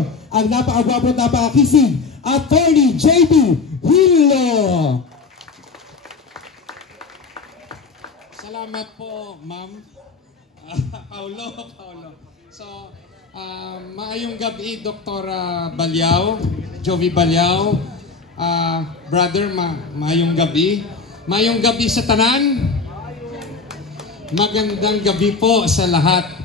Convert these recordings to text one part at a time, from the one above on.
Senador, ang napakagwapo at napakakisig, Attorney J.B. Hillo. Salamat po, ma'am. Paulo. So, maayong gabi, Dr. Balyao, Jovi Balyao. Brother, maayong gabi. Maayong gabi sa tanan. Magandang gabi po sa lahat.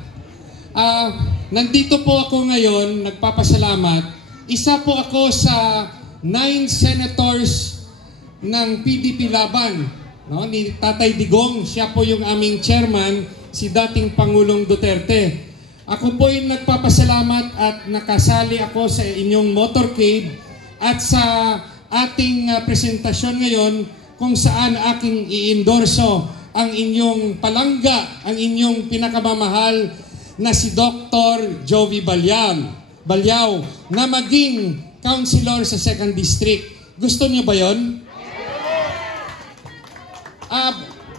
Nandito po ako ngayon, nagpapasalamat. Isa po ako sa 9 senators ng PDP Laban, no? Ni Tatay Digong. Siya po yung aming chairman, si dating Pangulong Duterte. Ako po yung nagpapasalamat at nakasali ako sa inyong motorcade at sa ating presentasyon ngayon kung saan aking i-endorso ang inyong palangga, ang inyong pinakamamahal na si Dr. Jovi Balyao na maging councilor sa 2nd District. Gusto niyo ba yon?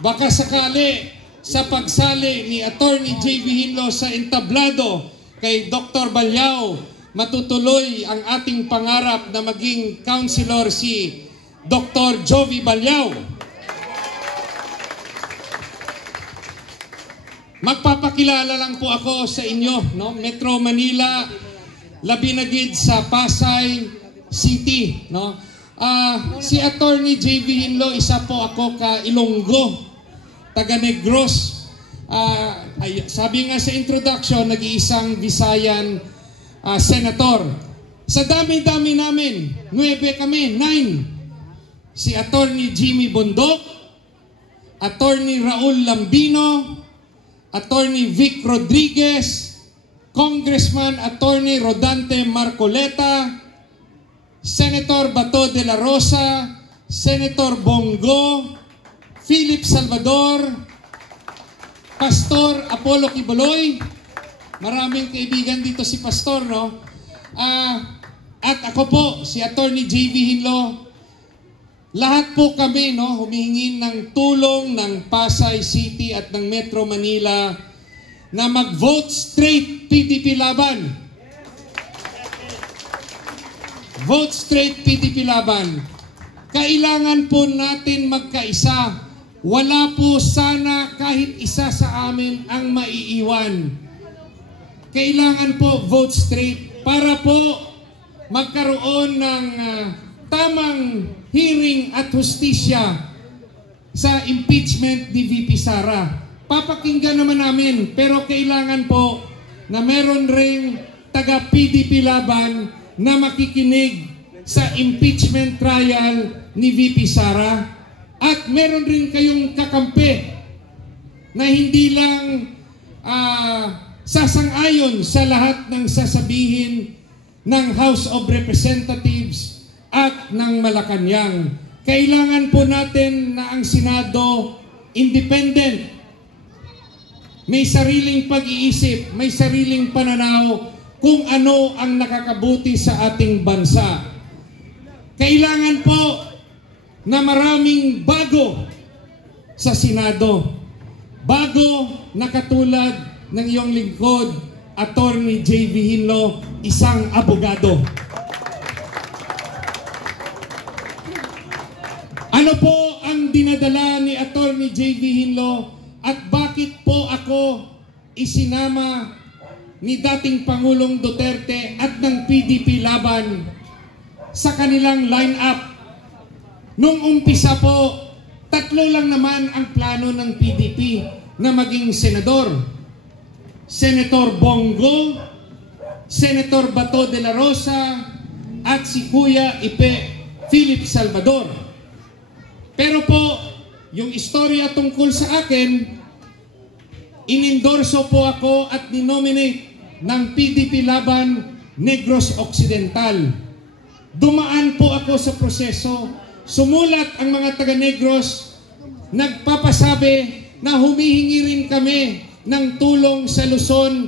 Baka sakali sa pagsali ni Attorney J.B. Hillo sa entablado kay Dr. Balyao, matutuloy ang ating pangarap na maging councilor si Dr. Jovi Balyao. Magpapakilala lang po ako sa inyo, no? Metro Manila, labinagid sa Pasay City, no? Si Attorney J.B. Hillo, isa po ako ka Ilonggo, taga Negros. Sabi nga sa introduction, nag-iisang Visayan senator. Sa dami-dami namin, 9 kami, 9. Si Attorney Jimmy Bondok, Attorney Raul Lambino, Attorney Vic Rodriguez, Congressman Attorney Rodante Marcoleta, Senator Bato de la Rosa, Senator Bongo, Philip Salvador, Pastor Apollo Quiboloy. Maraming kaibigan dito si Pastor, no? At ako po, si Attorney J.B. Hillo. Lahat po kami, no, humihingi ng tulong ng Pasay City at ng Metro Manila na mag-vote straight PDP Laban. Vote straight PDP Laban. Kailangan po natin magkaisa. Wala po sana kahit isa sa amin ang maiiwan. Kailangan po vote straight para po magkaroon ng tamang hearing at hustisya sa impeachment ni VP Sara. Papakinggan naman namin, pero kailangan po na meron ring taga PDP Laban na makikinig sa impeachment trial ni VP Sara. At meron rin kayong kakampi na hindi lang sasang-ayon sa lahat ng sasabihin ng House of Representatives at ng Malacanang. Kailangan po natin na ang Senado independent. May sariling pag-iisip, may sariling pananaw kung ano ang nakakabuti sa ating bansa. Kailangan po na maraming bago sa Senado. Bago na katulad ng iyong lingkod, Attorney J.B. Hillo, isang abogado. Ano po ang dinadala ni Attorney J.B. Hillo at bakit po ako isinama ni dating Pangulong Duterte at ng PDP Laban sa kanilang line-up? Nung umpisa po, 3 lang naman ang plano ng PDP na maging senador. Senator Bongo, Senator Bato de la Rosa, at si Kuya Ipe Philip Salvador. Pero po, yung istorya tungkol sa akin, inendorso po ako at ninominate ng PDP Laban Negros Occidental. Dumaan po ako sa proseso. Sumulat ang mga taga-Negros, nagpapasabi na humihingi rin kami ng tulong sa Luzon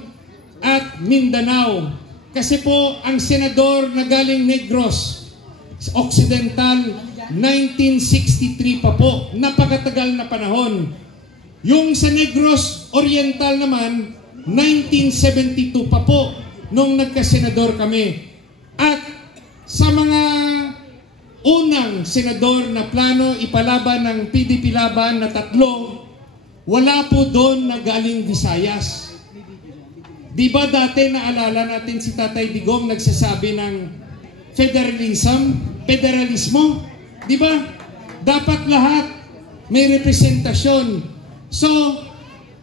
at Mindanao. Kasi po ang senador na galing Negros Occidental, 1963 pa po, napakatagal na panahon. Yung sa Negros Oriental naman, 1972 pa po. nung nagka-senador kami. At sa mga unang senador na plano ipalaban ng PDP Laban na 3, wala po doon na galing Visayas. Di ba dati naalala natin si Tatay Digong nagsasabi ng federalismo? Di ba? Dapat lahat may representasyon. So,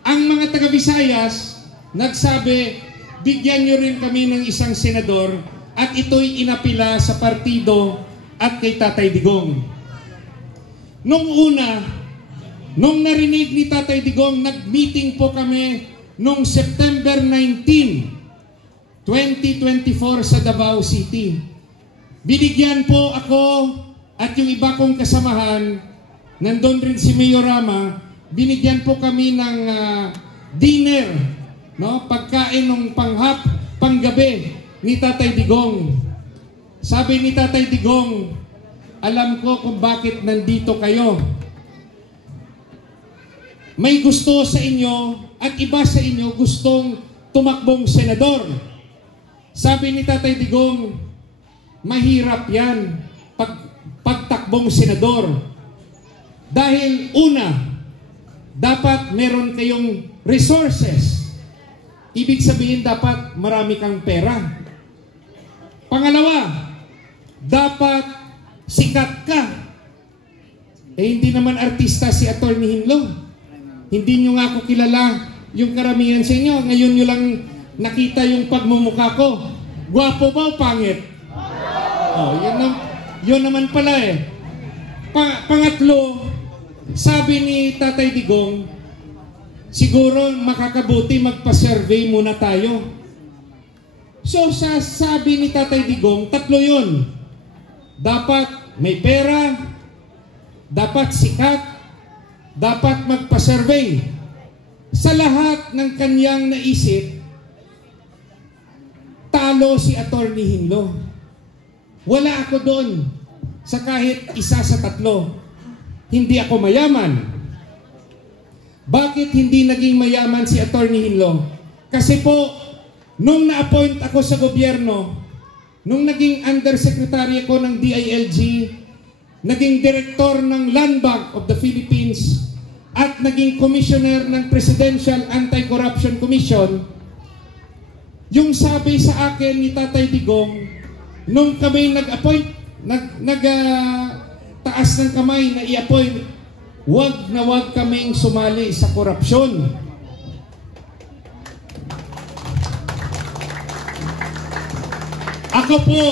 ang mga taga-Visayas nagsabi, bigyan nyo rin kami ng isang senador at ito'y inapila sa partido at kay Tatay Digong. Nung una, nung narinig ni Tatay Digong, nag-meeting po kami noong September 19, 2024 sa Davao City. Binigyan po ako at yung iba kong kasamahan, nandun rin si Mayor Rama, binigyan po kami ng dinner, no? Pagkain ng panggabi ni Tatay Digong. Sabi ni Tatay Digong, alam ko kung bakit nandito kayo. May gusto sa inyo at iba sa inyo gustong tumakbong senador. Sabi ni Tatay Digong, mahirap yan pagtakbong senador. Dahil una, dapat meron kayong resources. Ibig sabihin dapat marami kang pera. Pangalawa, dapat sikat ka. Hindi naman artista si Attorney Hinlo. Hindi nyo nga ako kilala yung karamihan sa inyo. Ngayon nyo lang nakita yung pagmumukha ko. Gwapo ba o pangit? Oh, yun naman pala eh. Pangatlo, sabi ni Tatay Digong, siguro makakabuti magpa-survey muna tayo. So sabi ni Tatay Digong, 3 yun. Dapat may pera, dapat sikat, dapat magpa-survey. Sa lahat ng kanyang naisip, talo si Attorney Hinlo. Wala ako doon sa kahit isa sa 3. Hindi ako mayaman. Bakit hindi naging mayaman si Attorney Hinlo? Kasi po, nung na-appoint ako sa gobyerno, nung naging undersecretary ako ng DILG, naging director ng Land Bank of the Philippines, at naging commissioner ng Presidential Anti-Corruption Commission, yung sabi sa akin ni Tatay Digong, nung kami nag-appoint, taas ng kamay na i-appoint, wag na wag kaming sumali sa korupsyon. Ako po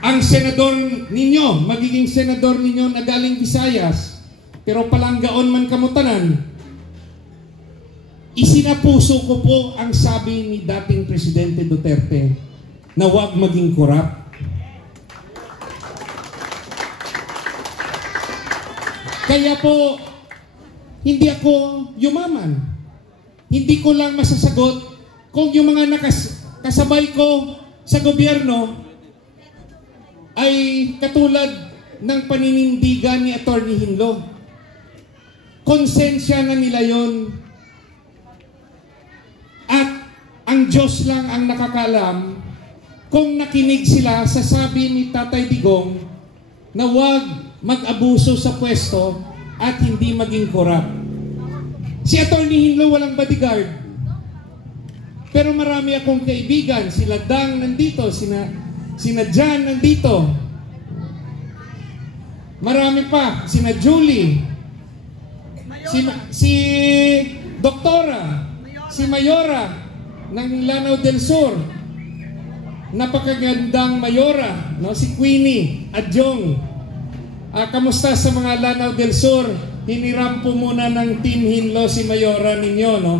ang senador ninyo, magiging senador ninyo na galing Visayas, pero palanggaon man kamutanan. Isinapuso ko po ang sabi ni dating Presidente Duterte na huwag maging korap. Kaya po, hindi ako yumaman. Hindi ko lang masasagot kung yung mga kasabay ko sa gobyerno ay katulad ng paninindigan ni Attorney Hinlo. Konsensya na nila yon. At ang Diyos lang ang nakakalam kung nakinig sila sa sabi ni Tatay Digong na huwag mag-abuso sa pwesto at hindi maging korap. Si Attorney Hinlo walang bodyguard. Pero marami akong kaibigan. Sila Dang nandito, sina Jan nandito. Marami pa, sina Julie, si Doktora, si Mayora ng Lanao del Sur. Napakagandang Mayora, no? Si Queenie Adjong. Kamusta sa mga Lanao del Sur? Hiniram po muna ng Team Hinlo si Mayora ninyo, no?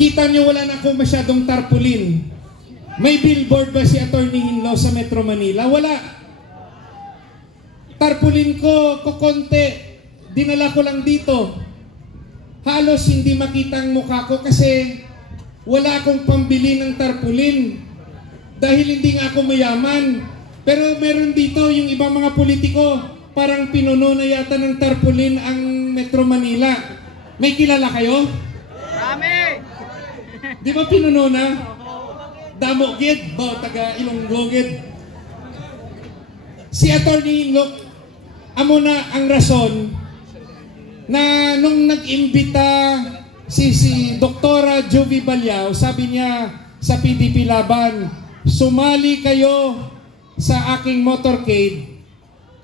Kita nyo wala na akong masyadong tarpaulin. May billboard ba si Attorney Hinlo sa Metro Manila? Wala. Tarpaulin ko konti. Dinala ko lang dito. Halos hindi makita ang mukha ko kasi wala akong pambili ng tarpaulin. Dahil hindi nga ako mayaman. Pero meron dito yung ibang mga politiko, parang pinuno na yata ng tarpaulin ang Metro Manila. May kilala kayo? Marami! Di ba pinuno na? Damo gid, ba taga Ilonggo gid. Si Attorney Hinlo, amo na ang rason na nung nag-imbita si Doktora Juvie Balyao, sabi niya sa PDP Laban, sumali kayo sa aking motorcade.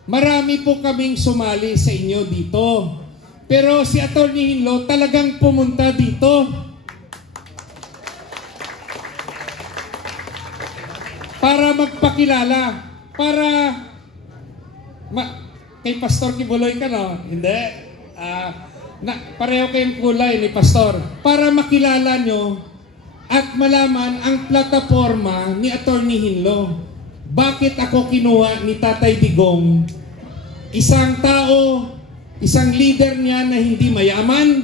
Marami po kaming sumali sa inyo dito. Pero si Attorney Hinlo talagang pumunta dito para magpakilala, para kay Pastor Kibuloy ka, no? Hindi. Pareho kayong kulay ni Pastor. Para makilala nyo at malaman ang plataforma ni Attorney Hinlo. Bakit ako kinuha ni Tatay Digong? Isang tao, isang leader niya na hindi mayaman,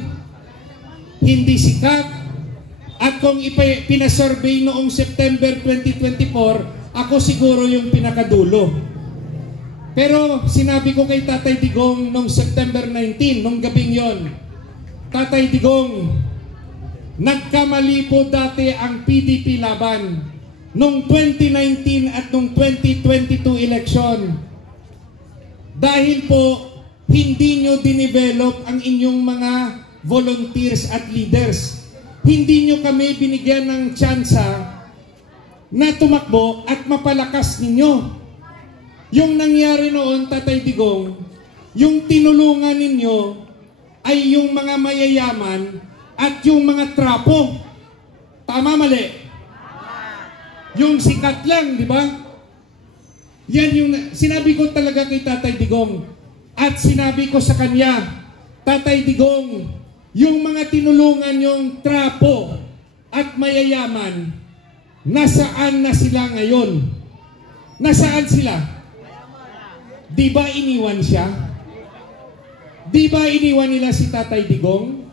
hindi sikat, at kung pinasurvey noong September 2024, ako siguro yung pinakadulo. Pero sinabi ko kay Tatay Digong noong September 19, nung gabing yon, Tatay Digong, nagkamali po dati ang PDP Laban noong 2019 at noong 2022 election. Dahil po, hindi nyo dinevelop ang inyong mga volunteers at leaders. Hindi nyo kami binigyan ng tsansa na tumakbo at mapalakas ninyo. Yung nangyari noon, Tatay Digong, yung tinulungan ninyo ay yung mga mayayaman at yung mga trapo. Tama, mali? Yung sikat lang, di ba? Yan yung sinabi ko talaga kay Tatay Digong. At sinabi ko sa kanya, Tatay Digong, yung mga tinulungan yung trapo at mayayaman, nasaan na sila ngayon? Nasaan sila? Di ba iniwan siya? Di ba iniwan nila si Tatay Digong?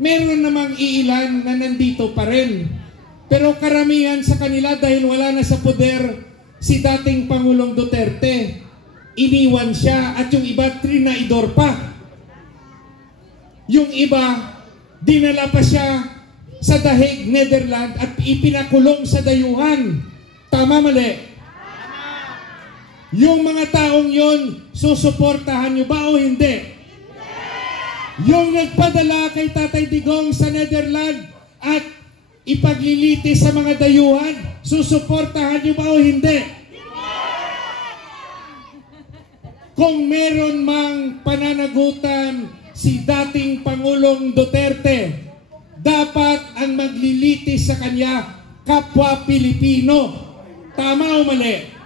Meron namang iilan na nandito pa rin. Pero karamihan sa kanila dahil wala na sa poder si dating Pangulong Duterte, iniwan siya at yung iba trinaidor pa. Yung iba, dinala pa siya sa The Hague, Netherlands at ipinakulong sa dayuhan. Tama, mali? Yung mga taong yon, susuportahan nyo ba o hindi? Yung nagpadala kay Tatay Digong sa Netherlands at ipaglilitis sa mga dayuhan, susuportahan nyo ba o hindi? Kung meron mang pananagutan si dating Pangulong Duterte, dapat ang maglilitis sa kanya kapwa Pilipino. Tama o mali?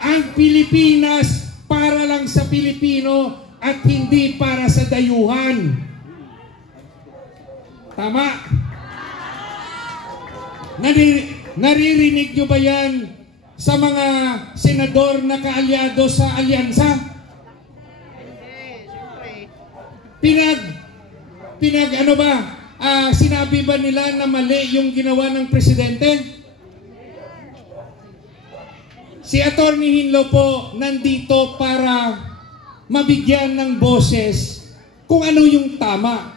Ang Pilipinas para lang sa Pilipino at hindi para sa dayuhan. Tama? Naririnig nyo ba yan sa mga senador na kaalyado sa alyansa? Sinabi ba nila na mali yung ginawa ng presidente? Si Attorney Hinlo po nandito para mabigyan ng boses kung ano yung tama.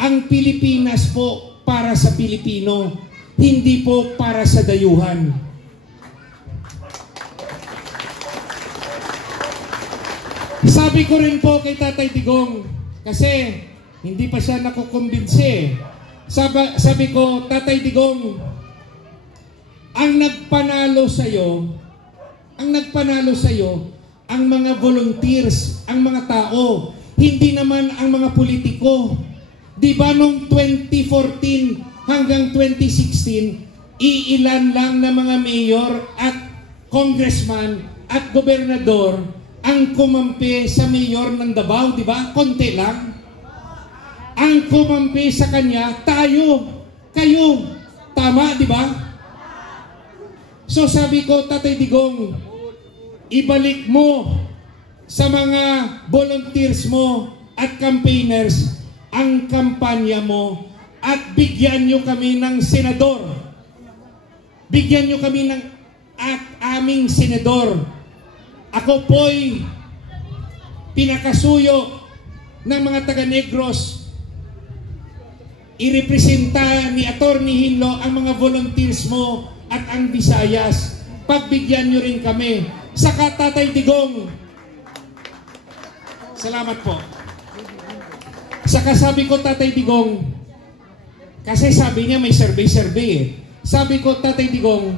Ang Pilipinas po para sa Pilipino, hindi po para sa dayuhan. Sabi ko rin po kay Tatay Digong, kasi hindi pa siya nakukumbinsi. Sabi ko, Tatay Digong, ang nagpanalo sa'yo, ang mga volunteers, ang mga tao, hindi naman ang mga politiko. Di ba nung 2014 hanggang 2016, iilan lang na mga mayor at congressman at gobernador ang kumampi sa mayor ng Davao, di ba? Konti lang. Ang kumampi sa kanya, kayo. Tama, di ba? So sabi ko, Tatay Digong, ibalik mo sa mga volunteers mo at campaigners ang kampanya mo at bigyan nyo kami ng senador. Bigyan nyo kami ng aming senador. Ako po'y pinakasuyo ng mga taga-Negros irepresenta ni Attorney Hinlo ang mga volunteers mo at ang Visayas. Pagbigyan nyo rin kami. Saka Tatay Digong. Salamat po. Saka sabi ko, Tatay Digong, kasi sabi niya may survey eh. Sabi ko, Tatay Digong,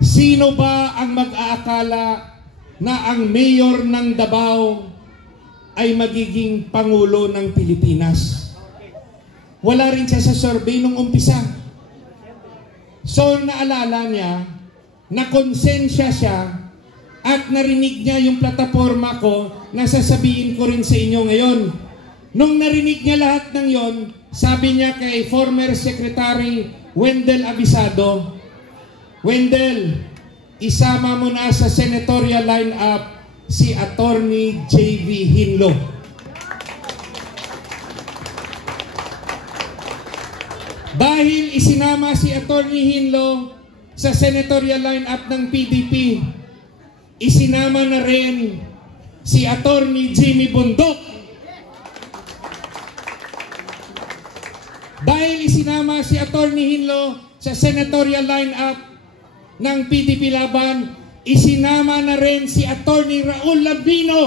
sino ba ang mag-aakala na ang mayor ng Davao ay magiging Pangulo ng Pilipinas? Wala rin siya sa survey nung umpisa. So naalala niya, nakonsensya siya, at narinig niya yung plataforma ko na sasabihin ko rin sa inyo ngayon. Nung narinig niya lahat ng yon, sabi niya kay former Secretary Wendell Avisado, Wendell, isama mo na sa senatorial lineup si Attorney J.V. Hinlo. Dahil isinama si Attorney Hinlo sa senatorial lineup ng PDP, isinama na rin si Attorney Jimmy Bundok. Dahil isinama si Attorney Hinlo sa senatorial lineup ng PDP Laban, isinama na rin si Attorney Raul Lambino.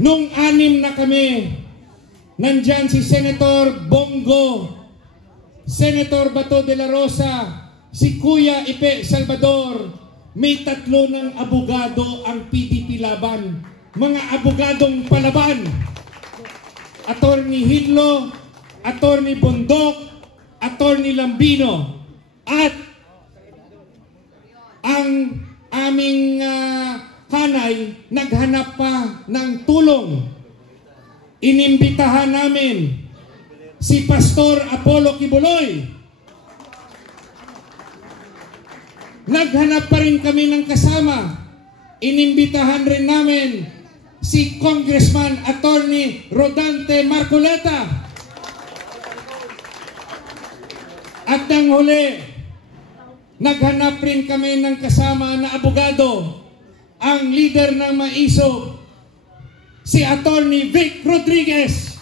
Nung 6 na kami, nandyan si Senator Bongo, Senator Bato de la Rosa, si Kuya Ipe Salvador. May 3 ng abogado ang PDP Laban. Mga abogadong palaban. Attorney Hinlo, Attorney Bundok, Attorney Lambino. At ang aming hanay naghanap pa ng tulong. Inimbitahan namin si Pastor Apollo Kibuloy. Naghanap pa rin kami ng kasama. Inimbitahan rin namin si Congressman Attorney Rodante Marcoleta. At ang huli, naghanap rin kami ng kasama na abogado, ang leader ng Maisog, si Attorney Vic Rodriguez.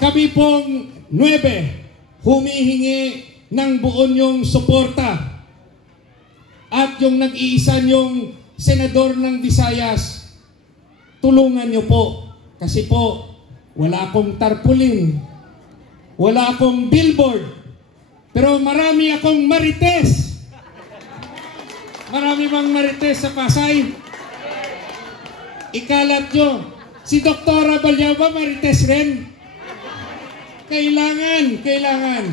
Kami pong 9 humihingi ng buon yung suporta. At yung nag-iisa yung senador ng Visayas, tulungan nyo po. Kasi po, wala akong tarpaulin, wala akong billboard, pero marami akong marites. Marami bang marites sa Pasay? Ikalat nyo. Si Doktora Balyaba marites rin. Kailangan.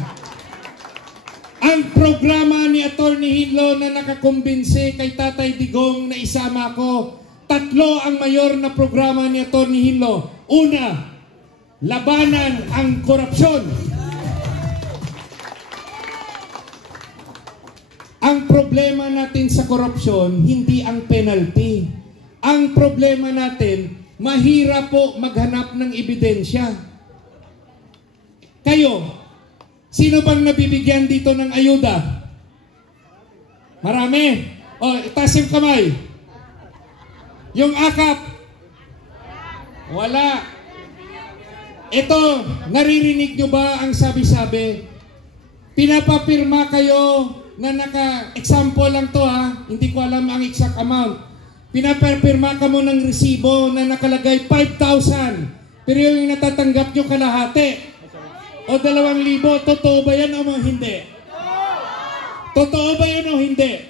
Ang programa ni Attorney Hinlo na nakakumbinsi kay Tatay Digong na isama ko, 3 ang mayor na programa ni Attorney Hinlo. Una, labanan ang korupsyon. Ang problema natin sa korupsyon, hindi ang penalty. Ang problema natin, mahirap po maghanap ng ebidensya. Kayo, sino bang nabibigyan dito ng ayuda? Marami. O, itaas yung kamay. Yung akap? Wala. Ito, naririnig nyo ba ang sabi-sabi? Pinapapirma kayo na example lang to ha, hindi ko alam ang exact amount. Pinapirma ka mo ng resibo na nakalagay 5,000, pero yung natatanggap nyo kalahati o 2,000, totoo ba yan o hindi? Totoo ba yan o hindi?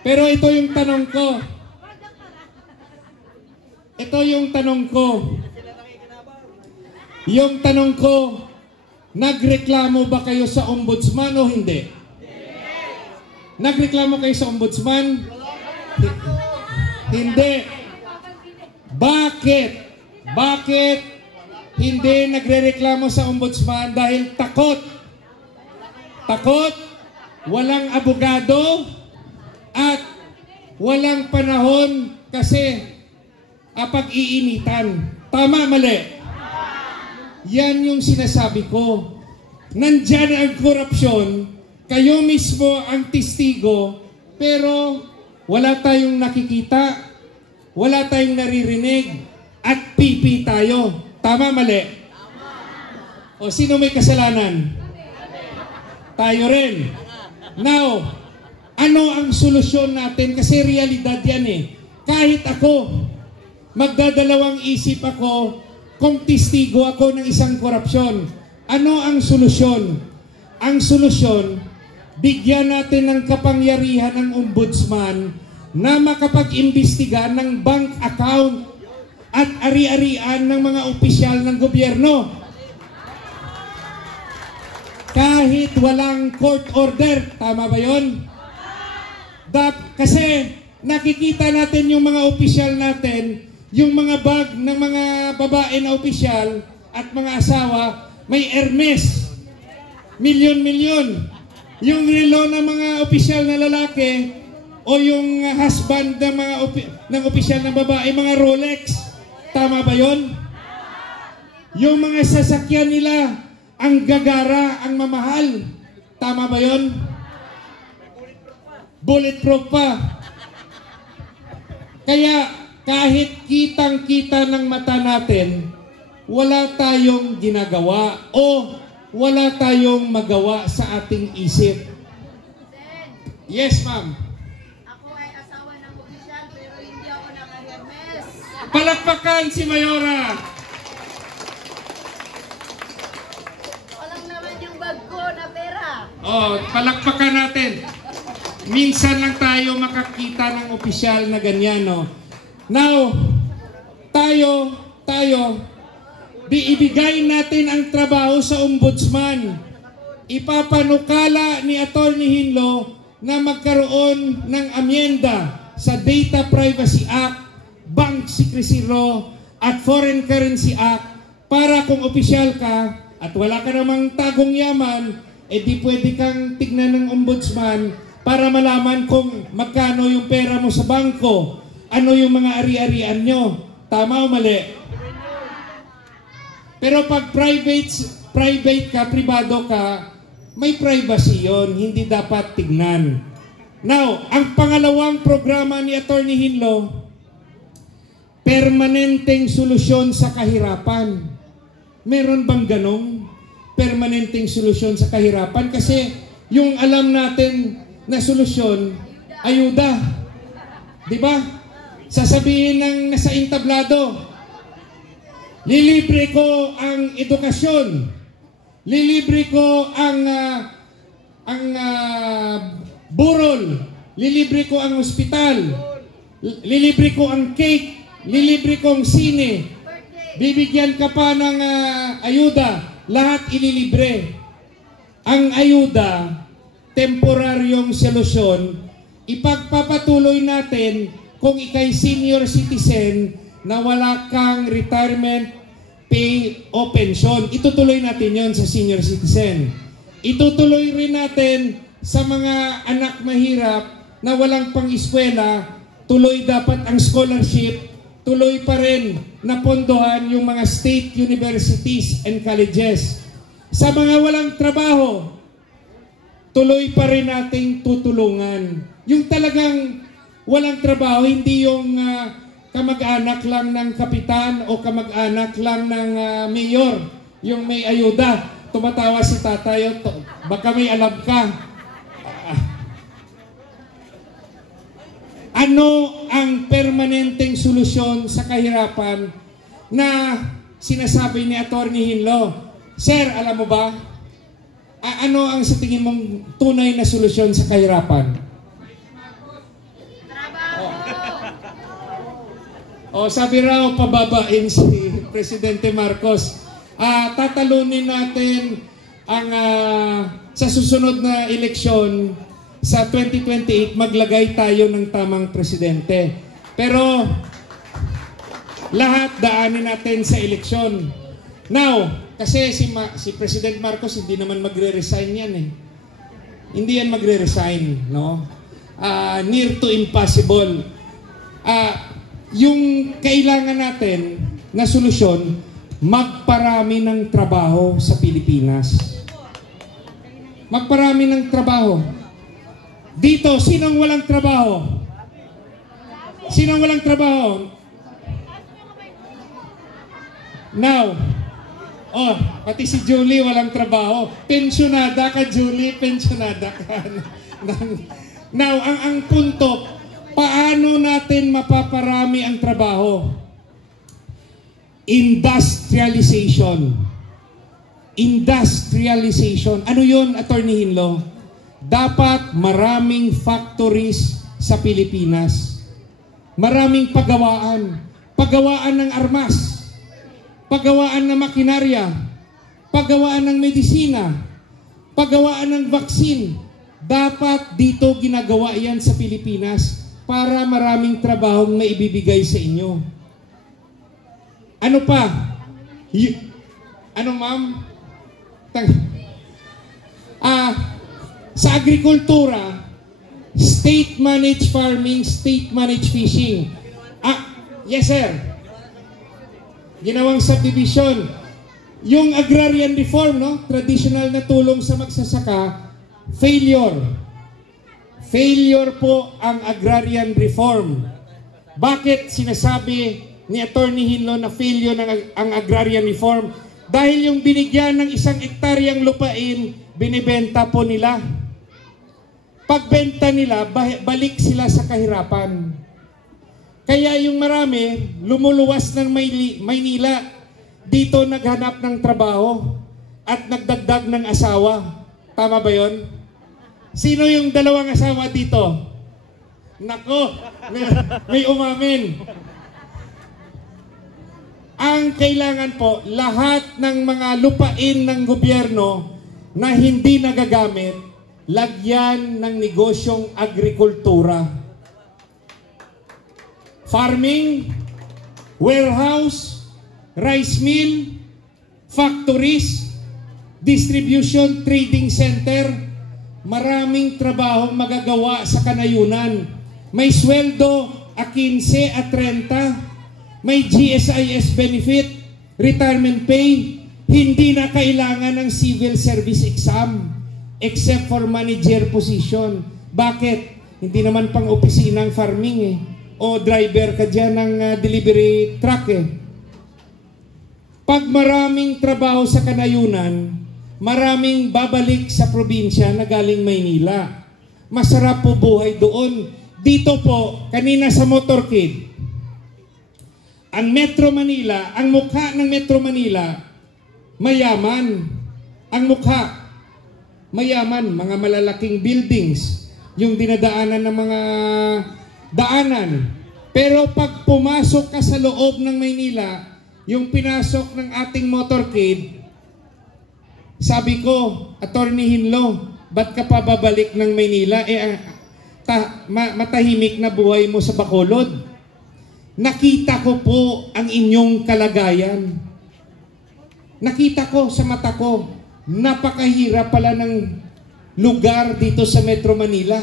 Pero ito yung tanong ko. Yung tanong ko, nagreklamo ba kayo sa ombudsman o hindi? Nagreklamo kayo sa ombudsman? Hindi. Bakit? Bakit hindi nagrereklamo sa ombudsman? Dahil takot. Takot, walang abogado, at walang panahon kasi pag-iinitan. Tama, mali? Yan yung sinasabi ko. Nandyan ang korupsyon, kayo mismo ang testigo, pero wala tayong nakikita, wala tayong naririnig, at pipi tayo. Tama, mali? O sino may kasalanan? Tayo rin. Now, ano ang solusyon natin? Kasi realidad yan eh. Kahit ako, magdadalawang isip ako kung testigo ako ng isang korupsyon. Ano ang solusyon? Ang solusyon, bigyan natin ng kapangyarihan ng ombudsman na makapag-imbestiga ng bank account at ari-arian ng mga opisyal ng gobyerno. Kahit walang court order. Tama ba yun? Kasi nakikita natin yung mga opisyal natin, yung mga bag ng mga babae na opisyal at mga asawa, may Hermes. Milyon-milyon. Yung relo ng mga opisyal na lalaki o yung husband ng mga ng opisyal na babae, mga Rolex. Tama ba yun? Yung mga sasakyan nila, ang gagara, ang mamahal. Tama ba yun? Bulletproof pa. Kaya kahit kitang-kita ng mata natin, wala tayong ginagawa o wala tayong magawa sa ating isip. Yes, ma'am. Ako ay asawa ng opisyal pero hindi ako naka-Hermes. Palakpakan si Mayora. Walang naman yung bag ko na pera. Oh, palakpakan natin. Minsan lang tayo makakita ng opisyal na ganyan, no? Now, tayo, ibigay natin ang trabaho sa ombudsman. Ipapanukala ni Atty. Hinlo na magkaroon ng amyenda sa Data Privacy Act, Bank Secrecy Law, at Foreign Currency Act para kung opisyal ka at wala ka namang tagong yaman, di pwede kang tignan ng ombudsman para malaman kung magkano yung pera mo sa bangko, ano yung mga ari-arian nyo. Tama o mali? Pero pag private ka, pribado ka, may privacy yon, hindi dapat tignan. Now, ang pangalawang programa ni Atty. Hinlo, permanenteng solusyon sa kahirapan. Meron bang ganong permanenteng solusyon sa kahirapan? Kasi yung alam natin na solusyon, ayuda. Di ba? Sasabihin ng nasa entablado, lilibre ko ang edukasyon, lilibre ko ang burol, lilibre ko ang ospital, lilibre ko ang cake, lilibre ko ang sine, bibigyan ka pa ng ayuda, lahat ililibre. Ang ayuda, temporaryong solusyon, ipagpapatuloy natin kung ikay senior citizen na wala kang retirement pay o pension. Itutuloy natin yon sa senior citizen. Itutuloy rin natin sa mga anak mahirap na walang pang-eskwela, tuloy dapat ang scholarship, tuloy pa rin na pondohan yung mga state universities and colleges. Sa mga walang trabaho, tuloy pa rin nating tutulungan. Yung talagang walang trabaho, hindi yung kamag-anak lang ng kapitan o kamag-anak lang ng mayor, yung may ayuda. Tumatawa si tatay, baka may alam ka. Ano ang permanenteng solusyon sa kahirapan na sinasabi ni Atty. Hinlo? Sir, alam mo ba? Ano ang sa tingin mong tunay na solusyon sa kahirapan? Sabi raw, pababain si Presidente Marcos. Tatalunin natin ang sa susunod na eleksyon sa 2028, maglagay tayo ng tamang presidente. Pero lahat daanin natin sa eleksyon. Now, kasi si President Marcos hindi naman magre-resign yan eh. Hindi yan magre-resign, no? Near to impossible. Yung kailangan natin na solusyon, magparami ng trabaho sa Pilipinas. Magparami ng trabaho. Dito, sinong walang trabaho? Sino ang walang trabaho? Now, oh, pati si Julie walang trabaho. Pensyonada ka, Julie, pensyonada ka. Now, ang punto, paano natin mapaparami ang trabaho? Industrialization. Industrialization. Ano yun, Attorney Hinlo? Dapat maraming factories sa Pilipinas. Maraming pagawaan. Pagawaan ng armas. Pagawaan ng makinarya. Pagawaan ng medisina. Pagawaan ng vaksin. Dapat dito ginagawa yan sa Pilipinas para maraming trabahong maibibigay sa inyo. Ano pa? Ano, ma'am? Sa agrikultura, state-managed farming, state-managed fishing. Yes, sir. Ginawang subdivision. Yung agrarian reform, no? Traditional na tulong sa magsasaka, failure. Failure po ang agrarian reform. Bakit sinasabi ni Attorney Hinlo na failure ang agrarian reform? Dahil yung binigyan ng 1 hektaryang lupain, binibenta po nila. Pagbenta nila, balik sila sa kahirapan. Kaya yung marami, lumuluwas ng Maynila, dito naghanap ng trabaho at nagdagdag ng asawa. Tama ba yon? Sino yung 2 asawa dito? Nako, may umamin. Ang kailangan po, lahat ng mga lupain ng gobyerno na hindi nagagamit, lagyan ng negosyong agrikultura. Farming, warehouse, rice mill, factories, distribution, trading center, maraming trabaho magagawa sa kanayunan. May sweldo a 15 a 30, may GSIS benefit, retirement pay, hindi na kailangan ng civil service exam except for manager position. Bakit? Hindi naman pang opisina ang farming eh. O driver ka dyan ng delivery truck eh. Pag maraming trabaho sa kanayunan, maraming babalik sa probinsya na galing Maynila. Masarap po buhay doon. Dito po, kanina sa motorcade, ang Metro Manila, ang mukha ng Metro Manila, mayaman. Ang mukha, mayaman, mga malalaking buildings, yung dinadaanan ng mga daanan. Pero pag pumasok ka sa loob ng Maynila, yung pinasok ng ating motorcade, sabi ko, Attorney Hinlo, ba't ka pa babalik ng Maynila? Matahimik na buhay mo sa Bacolod. Nakita ko po ang inyong kalagayan. Nakita ko sa mata ko, napakahirap pala ng lugar dito sa Metro Manila.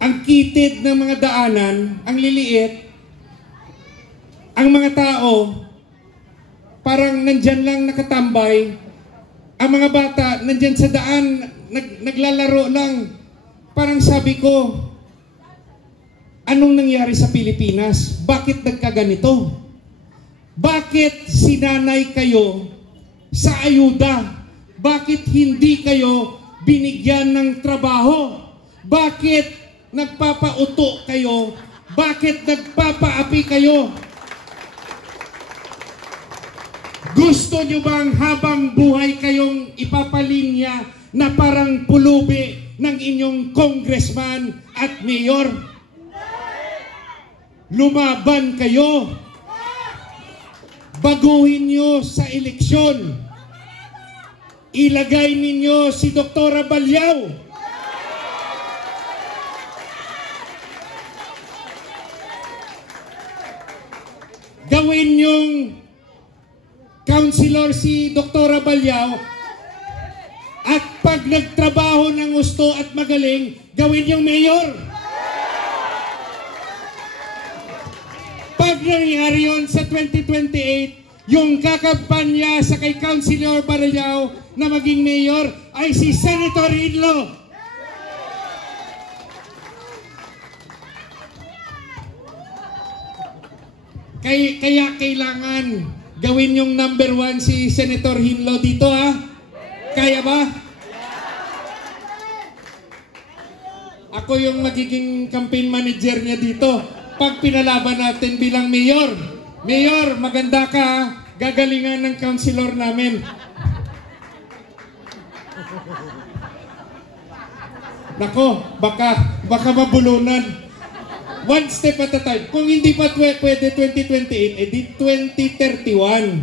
Ang kitid ng mga daanan, ang liliit, ang mga tao, parang nandyan lang nakatambay, ang mga bata nandyan sa daan, naglalaro lang. Parang sabi ko, anong nangyari sa Pilipinas? Bakit nagkaganito? Bakit sinanay kayo sa ayuda? Bakit hindi kayo binigyan ng trabaho? Bakit nagpapauto kayo? Bakit nagpapaapi kayo? Gusto nyo bang habang buhay kayong ipapalinya na parang pulubi ng inyong congressman at mayor? Lumaban kayo. Baguhin nyo sa eleksyon. Ilagay ninyo si Dr. Balyaw. Gawin yung councilor si Dr. Balyaw, at pag nagtrabaho ng gusto at magaling, gawin yung mayor. Pag nangyari yun sa 2028, yung kakampanya sa kay Councilor Balyaw na maging mayor ay si Senator Hinlo. Kaya kailangan gawin yung number 1 si Senator Hinlo dito, ha? Kaya ba? Ako yung magiging campaign manager niya dito. Pag pinalaban natin bilang mayor. Mayor, maganda ka, ha? Gagalingan ng councilor namin. Nako, baka mabulunan. One step at a time. Kung hindi pa pwede 2028, edi 2031.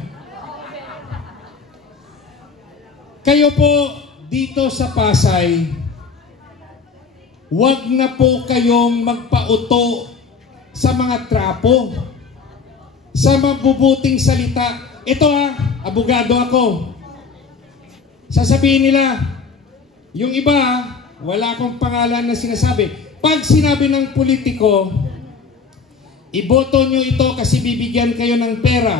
Kayo po dito sa Pasay, wag na po kayong magpauto sa mga trapo, sa mabubuting salita. Ito abogado ako. Sasabihin nila, yung iba, wala akong pangalan na sinasabi. Pag sinabi ng politiko, iboto nyo ito kasi bibigyan kayo ng pera.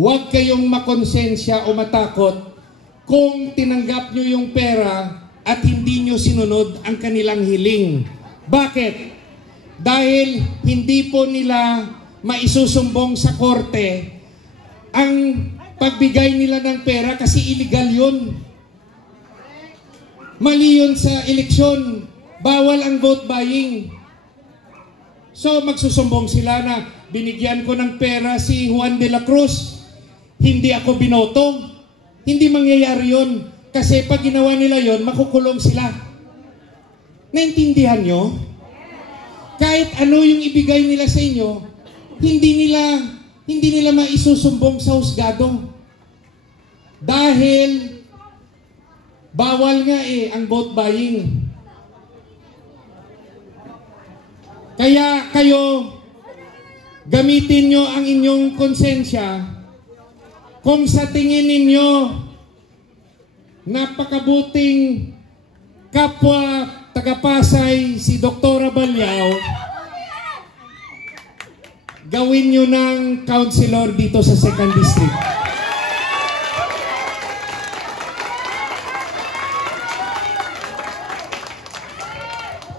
Huwag kayong makonsensya o matakot kung tinanggap nyo yung pera at hindi nyo sinunod ang kanilang hiling. Bakit? Dahil hindi po nila maisusumbong sa korte ang pagbigay nila ng pera kasi illegal yun. Mali yun sa eleksyon. Bawal ang vote buying. So magsusumbong sila na binigyan ko ng pera si Juan de la Cruz. Hindi ako binoto. Hindi mangyayari yun. Kasi pag ginawa nila yun, makukulong sila. Naintindihan nyo? Kahit ano yung ibigay nila sa inyo, hindi nila maisusumbong sa husgado. Dahil bawal nga ang vote buying. Kaya kayo, gamitin nyo ang inyong konsensya. Kung sa tingin ninyo, napakabuting kapwa taga-Pasay si Dr. Abalyao, gawin nyo ng councilor dito sa 2nd District.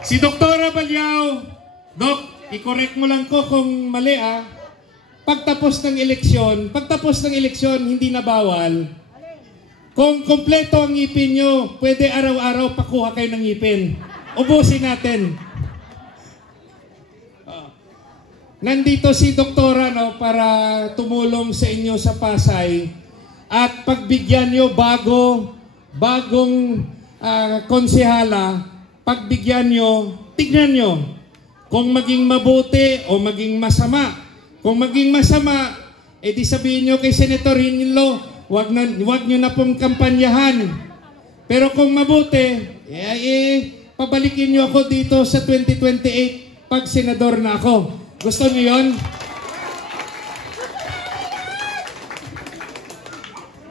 Si Dr. Abalyao, Dok, i-correct mo lang ko kung mali pagtapos ng eleksyon, hindi na bawal. Kung kompleto ang ngipin nyo, pwede araw-araw pakuha kayo ng ngipin. Ubusin natin. Nandito si Doktora para tumulong sa inyo sa Pasay at pagbigyan nyo bagong konsehala, pagbigyan nyo, tignan nyo kung maging mabuti o maging masama. Kung maging masama, edi sabihin nyo kay Senator Hinlo, wag nyo na pong kampanyahan. Pero kung mabuti, pabalikin nyo ako dito sa 2028 pag senador na ako. Gusto nyo yun?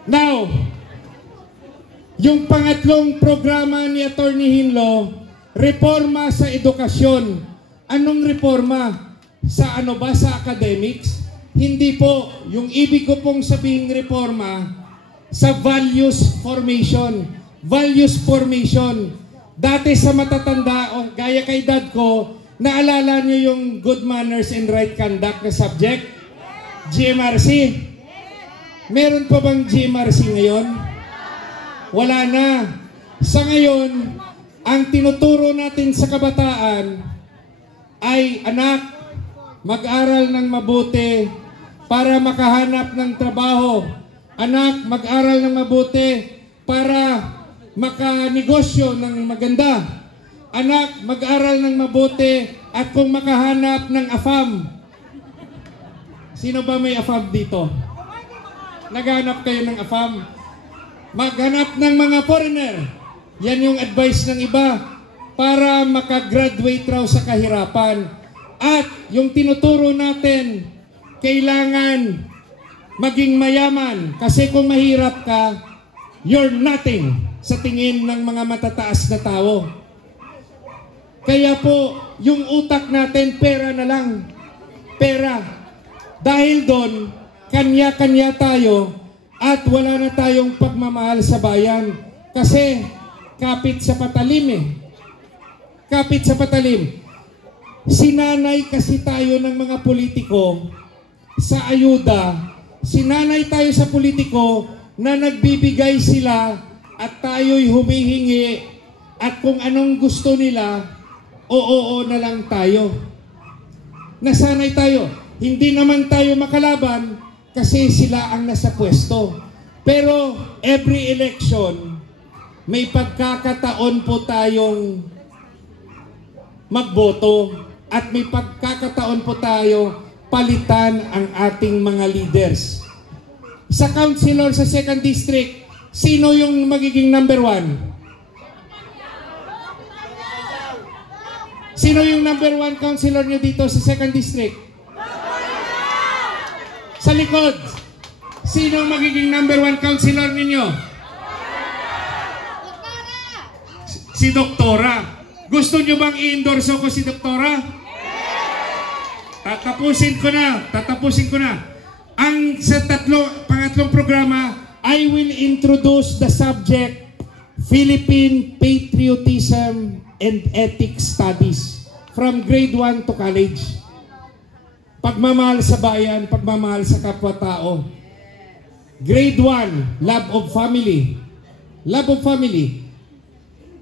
Now, yung pangatlong programa ni Atty. Hinlo, reforma sa edukasyon. Anong reforma? Sa Sa academics? Hindi po. Yung ibig ko pong sabihing reforma, sa values formation. Values formation. Dati sa matatanda, gaya kay dad ko, naalala nyo yung good manners and right conduct na subject? GMRC. Meron pa bang GMRC ngayon? Wala na. Sa ngayon, ang tinuturo natin sa kabataan ay, anak, mag-aral ng mabuti para makahanap ng trabaho. Anak, mag-aral ng mabuti para makanegosyo ng maganda. Anak, mag-aral ng mabuti at kung makahanap ng AFAM. Sino ba may AFAM dito? Naghanap kayo ng AFAM? Maghanap ng mga foreigner. Yan yung advice ng iba para makagraduate raw sa kahirapan. At yung tinuturo natin, kailangan maging mayaman. Kasi kung mahirap ka, you're nothing sa tingin ng mga matataas na tao. Kaya po, yung utak natin, pera na lang. Pera. Dahil doon, kanya-kanya tayo at wala na tayong pagmamahal sa bayan. Kasi, kapit sa patalim Kapit sa patalim. Sinanay kasi tayo ng mga politiko sa ayuda, sinanay tayo sa politiko na nagbibigay sila at tayo'y humihingi at kung anong gusto nila, oo na lang tayo. Nasanay tayo. Hindi naman tayo makalaban kasi sila ang nasa pwesto. Pero every election, may pagkakataon po tayong magboto at may pagkakataon po tayo palitan ang ating mga leaders. Sa councilor sa 2nd District, sino yung magiging number 1? Sino yung number 1 councilor nyo dito sa 2nd District? Sa likod, sino ang magiging number 1 councilor ninyo? Si Doktora. Gusto nyo bang i-endorse ko si Doktora? Tatapusin ko na. Ang sa pangatlong programa, I will introduce the subject Philippine Patriotism and Ethics Studies from grade 1 to college. Pagmamahal sa bayan, pagmamahal sa kapwa-tao. Grade 1, love of family. Love of family.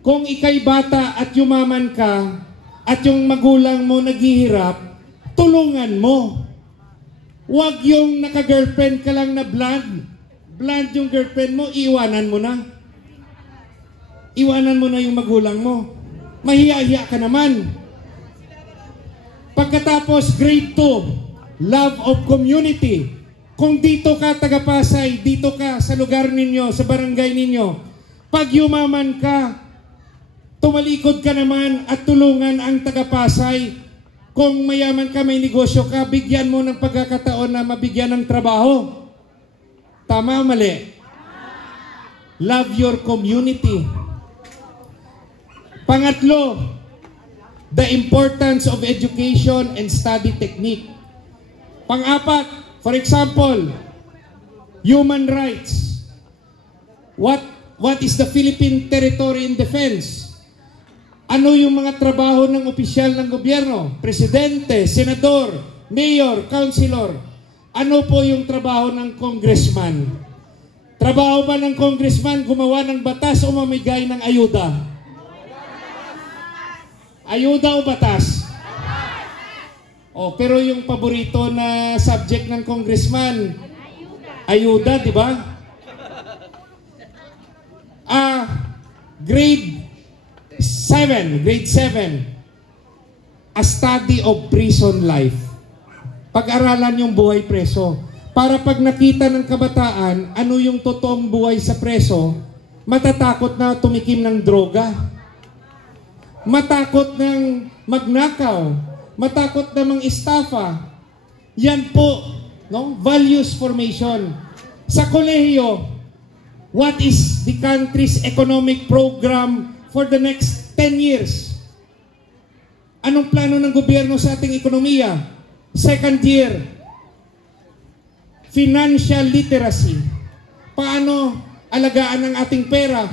Kung ikay bata at yumaman ka at yung magulang mo naghihirap, tulungan mo. Huwag yung naka-girlfriend ka lang na blonde. Blonde yung girlfriend mo, iwanan mo na. Iwanan mo na yung magulang mo. Mahiya-hiya ka naman. Pagkatapos, grade 2, love of community. Kung dito ka taga-Pasay, dito ka sa lugar ninyo, sa barangay ninyo, pag yumaman ka, tumalikod ka naman at tulungan ang taga-Pasay. Kung mayaman ka, may negosyo ka, bigyan mo ng pagkakataon na mabigyan ng trabaho. Tama o mali? Love your community. Pangatlo, the importance of education and study technique. Pang-apat, for example, human rights. What is the Philippine Territory in Defense? Ano yung mga trabaho ng opisyal ng gobyerno? Presidente, senador, mayor, councilor. Ano po yung trabaho ng congressman? Trabaho ba ng congressman gumawa ng batas o mamigay ng ayuda? Ayuda o batas? Pero yung paborito na subject ng congressman, ayuda, di ba? Grade 7, a study of prison life. Pag-aralan yung buhay preso. Para pag nakita ng kabataan, ano yung totoong buhay sa preso, matatakot na tumikim ng droga. Matakot ng magnakaw. Matakot na mang-estafa. Yan po, no? Values formation. Sa kolehiyo, what is the country's economic program for the next 10 years? Anong plano ng gobyerno sa ating ekonomiya? Second year, financial literacy. Paano alagaan ang ating pera?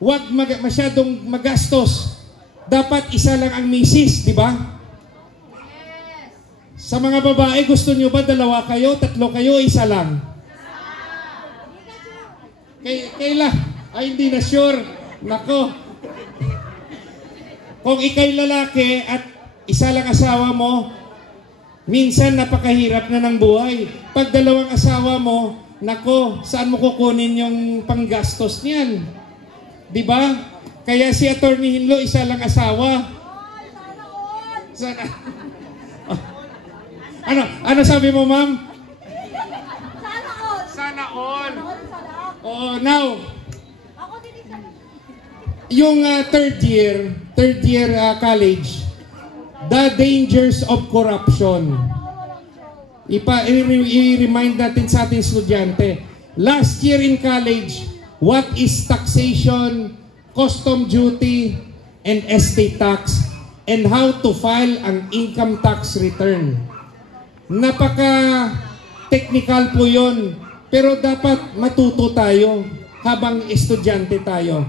Huwag masyadong magastos. Dapat isa lang ang misis, di ba? Sa mga babae, gusto nyo ba 2 kayo, 3 kayo, isa lang? Kailan? Ay, hindi na sure. Nako. Kung ikay lalaki at isa lang asawa mo, minsan napakahirap na ng buhay. Pag 2 asawa mo, nako, saan mo kukunin yung panggastos niyan? Di ba? Kaya si Attorney Hinlo, isa lang asawa. Sana. Ano sabi mo, ma'am? Sana all. Oh, now, yung third year college, the dangers of corruption. I-remind natin sa ating estudyante. Last year in college, what is taxation, custom duty, and estate tax, and how to file an income tax return. Napaka-technical po yun, pero dapat matuto tayo habang estudyante tayo.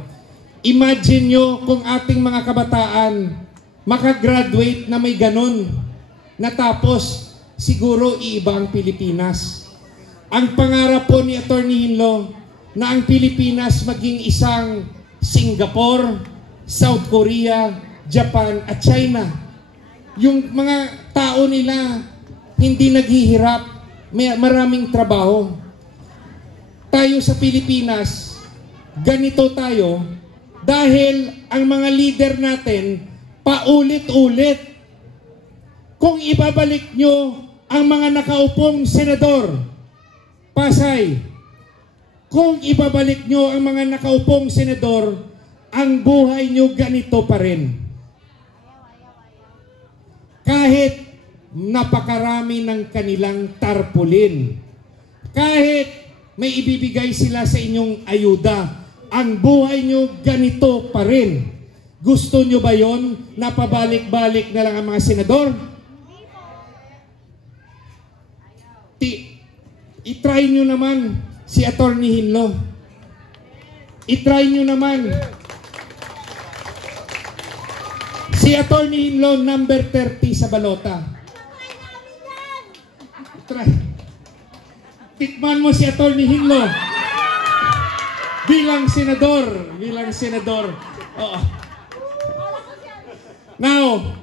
Imagine nyo kung ating mga kabataan makagraduate na may ganun. Natapos, siguro iiba ang Pilipinas. Ang pangarap po ni Attorney Hinlo na ang Pilipinas maging isang Singapore, South Korea, Japan at China. Yung mga tao nila hindi naghihirap, may maraming trabaho. Tayo sa Pilipinas, ganito tayo dahil ang mga leader natin paulit-ulit. Kung ibabalik nyo ang mga nakaupong senador, Pasay, kung ibabalik nyo ang mga nakaupong senador, ang buhay nyo ganito pa rin. Kahit napakarami ng kanilang tarpulin, kahit may ibibigay sila sa inyong ayuda, ang buhay nyo ganito pa rin. Gusto nyo ba yon na pabalik-balik na lang ang mga senador? I-try nyo naman si Attorney Hinlo. I-try nyo naman si Attorney Hinlo, number 30 sa balota. Try. Tikman mo si Attorney Hinlo bilang senador. Oo. Now,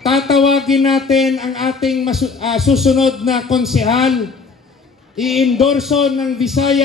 tatawagin natin ang ating susunod na konsehal. I-endorso ng Visayas